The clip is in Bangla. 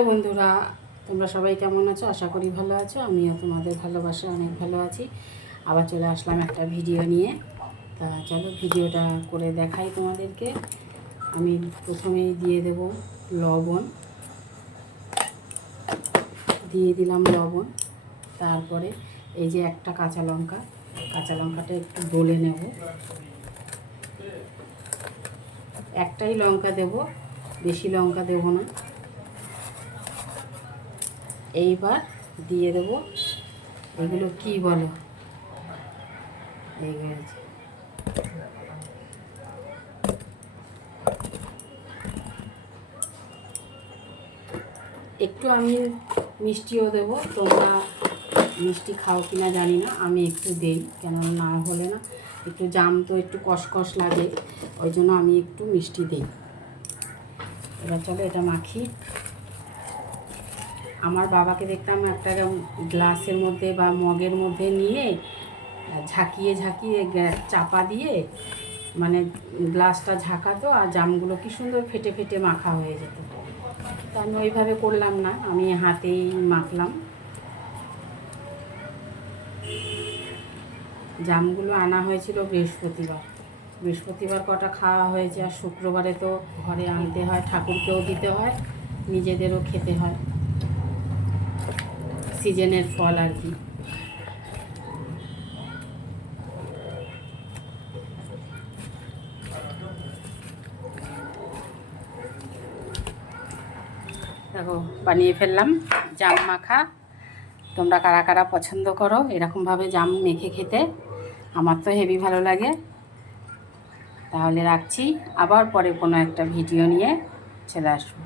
হ্যালো বন্ধুরা, তোমরা সবাই কেমন আছো? আশা করি ভালো আছো। আমিও তোমাদের ভালোবাসায় অনেক ভালো আছি। আবার চলে আসলাম একটা ভিডিও নিয়ে। তা চলো ভিডিওটা করে দেখাই তোমাদেরকে। আমি প্রথমেই দিয়ে দেব লবণ, দিয়ে দিলাম লবণ। তারপরে এই যে একটা কাঁচা লঙ্কাটা একটু গলে নেব। একটাই লঙ্কা দেব, বেশি লঙ্কা দেব না। এইবার দিয়ে দেবো, এগুলো কি বলো, এইগুলো একটু আমি মিষ্টিও দেবো। তোমরা মিষ্টি খাও কি না জানি না, আমি একটু দেই, কেন না হলে না একটু জাম তো একটু কষকষ লাগে, ওই জন্য আমি একটু মিষ্টি দিই। এবার চলো এটা মাখি। আমার বাবাকে দেখতাম একটা গ্লাসের মধ্যে বা মগের মধ্যে নিয়ে ঝাঁকিয়ে ঝাঁকিয়ে চাপা দিয়ে মানে গ্লাসটা ঝাঁকাতো, আর জামগুলো কি সুন্দর ফেটে ফেটে মাখা হয়ে যেত। তা আমি ওইভাবে করলাম না, আমি হাতেই মাখলাম। জামগুলো আনা হয়েছিল বৃহস্পতিবার কটা খাওয়া হয়েছে, আর শুক্রবারে তো ঘরে আনতে হয়, ঠাকুরকেও দিতে হয়, নিজেদেরও খেতে হয়। সিজনের ফল আর কি। দেখো বানিয়ে ফেললাম জাম মাখা। তোমরা কারা কারা পছন্দ করো এরকমভাবে জাম মেখে খেতে? আমার তো হেভি ভালো লাগে। তাহলে রাখছি, আবার পরে কোনো একটা ভিডিও নিয়ে চলে আসবো।